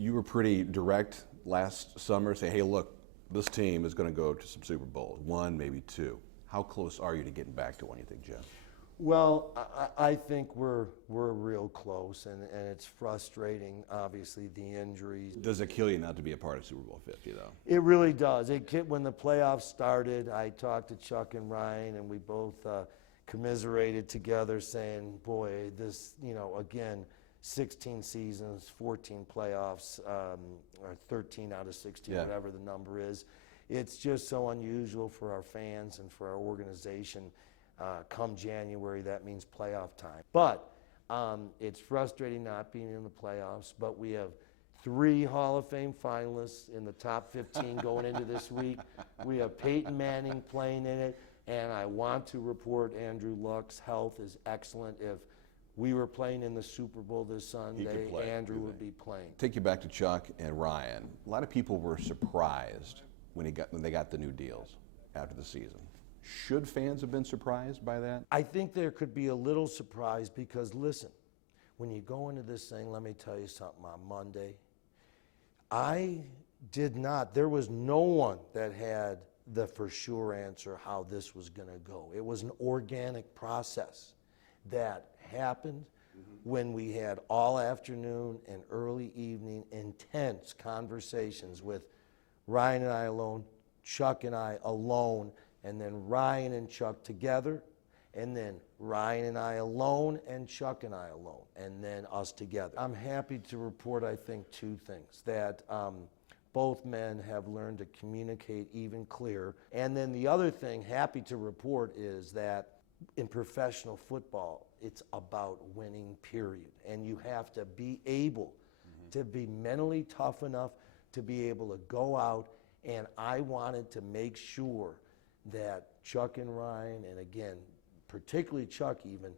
You were pretty direct last summer, say, hey, look, this team is going to go to some Super Bowls, one, maybe two. How close are you to getting back to one, you think, Jim? Well, I think we're real close, and it's frustrating, obviously, the injuries. Does it kill you not to be a part of Super Bowl 50, though? It really does. When the playoffs started, I talked to Chuck and Ryan, and we both commiserated together saying, boy, this, again, 16 seasons, 14 playoffs, or 13 out of 16, whatever the number is. It's just so unusual for our fans and for our organization. Come January, that means playoff time. But it's frustrating not being in the playoffs, but we have 3 Hall of Fame finalists in the top 15 going into this week. We have Peyton Manning playing in it, and I want to report Andrew Luck's health is excellent. If we were playing in the Super Bowl this Sunday, Andrew would be playing. Take you back to Chuck and Ryan. A lot of people were surprised when they got the new deals after the season. Should fans have been surprised by that? I think there could be a little surprise because, listen, when you go into this thing, let me tell you something. On Monday, there was no one that had the for sure answer how this was going to go. It was an organic process that happened when we had all afternoon and early evening intense conversations with Ryan and I alone, Chuck and I alone, and then Ryan and Chuck together, and then Ryan and I alone, and Chuck and I alone, and then us together. I'm happy to report, I think, 2 things. That both men have learned to communicate even clearer. And then the other thing, happy to report, is that in professional football, it's about winning, period. And you have to be able to be mentally tough enough to be able to go out, and I wanted to make sure that Chuck and Ryan, and again, particularly Chuck even,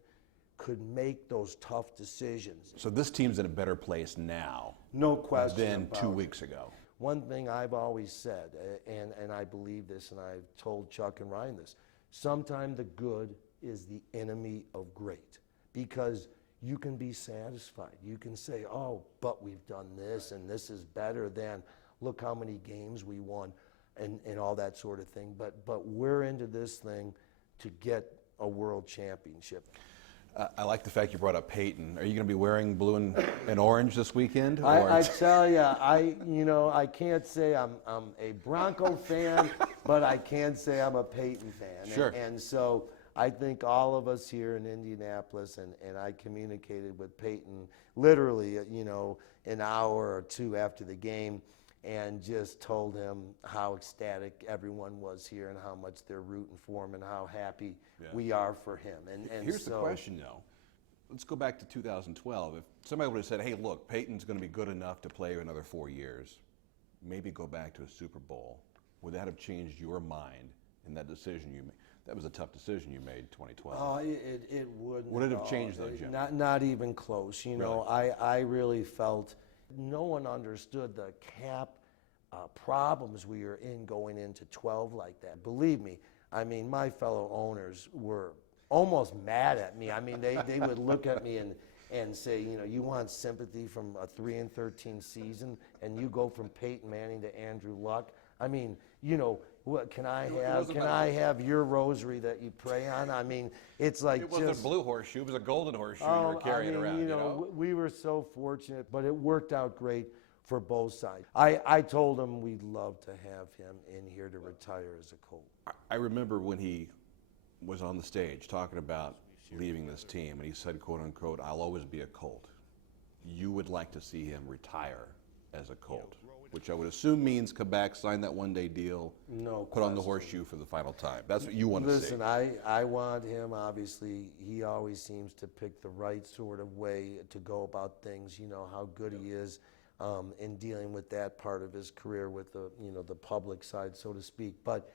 could make those tough decisions. So this team's in a better place now, no question, than 2 weeks ago. One thing I've always said, and I believe this, and I've told Chuck and Ryan this, sometimes the good is the enemy of great, because you can be satisfied. You can say, oh, but we've done this, and this is better than, look how many games we won, and all that sort of thing. But we're into this thing to get a world championship. I like the fact you brought up Peyton. Are you going to be wearing blue and orange this weekend? I tell you, I can't say I'm a Bronco fan, but I can say I'm a Peyton fan. Sure. And so I think all of us here in Indianapolis, and I communicated with Peyton literally, an hour or 2 after the game, and just told him how ecstatic everyone was here and how much they're rooting for him and how happy we are for him. And here's the question, though. Let's go back to 2012. If somebody would have said, hey, look, Peyton's going to be good enough to play another 4 years, maybe go back to a Super Bowl, would that have changed your mind in that decision you made? That was a tough decision you made in 2012. Oh, it wouldn't. Would it have changed, though, Jim? Not even close. Really? I really felt no one understood the cap problems we were in going into 12 like that. Believe me, my fellow owners were almost mad at me. They would look at me and say, you want sympathy from a 3-13 season, and you go from Peyton Manning to Andrew Luck. What can I have your rosary that you pray on? It's like it wasn't a blue horseshoe; it was a golden horseshoe you were carrying around. We were so fortunate, but it worked out great for both sides. I told him we'd love to have him in here to retire as a Colt. I remember when he was on the stage talking about leaving this team, and he said, "quote unquote, I'll always be a Colt." You would like to see him retire as a Colt, which I would assume means come back, sign that one-day deal, put on the horseshoe for the final time. That's what you want to see. Listen, I want him, obviously, he always seems to pick the right sort of way to go about things, how good he is in dealing with that part of his career with the public side, so to speak. But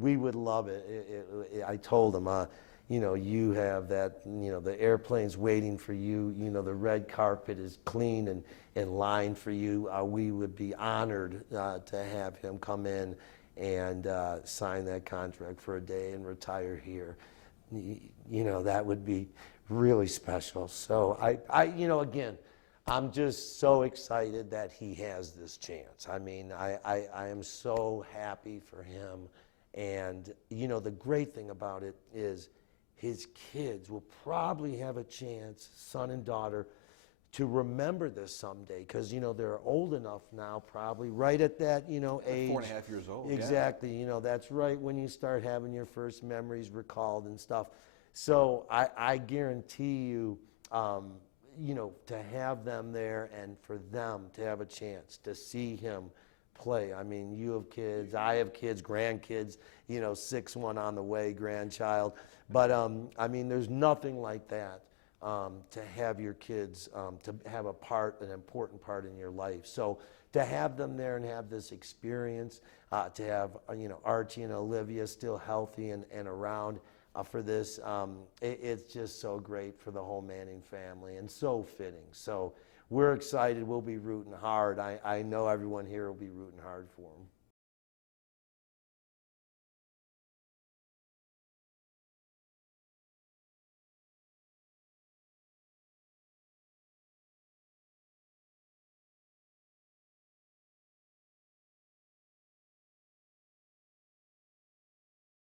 we would love it. I told him, you have that, the airplane's waiting for you, the red carpet is clean and in line for you. We would be honored to have him come in and sign that contract for a day and retire here. That would be really special. So again, I'm just so excited that he has this chance. I mean, I am so happy for him. And, you know, the great thing about it is his kids will probably have a chance, son and daughter, to remember this someday. Because, you know, they're old enough now, probably right at that, you know, age. 4.5 years old. Exactly. Yeah. You know, that's right when you start having your first memories recalled and stuff. So I guarantee you, you know, to have them there and for them to have a chance to see him play. I mean, you have kids, I have kids, grandkids, you know, 6-1 on the way, grandchild. But, I mean, there's nothing like that to have your kids, to have an important part in your life. So to have them there and have this experience, to have, you know, Archie and Olivia still healthy and around, for this. It's just so great for the whole Manning family and so fitting. So we're excited. We'll be rooting hard. I know everyone here will be rooting hard for him.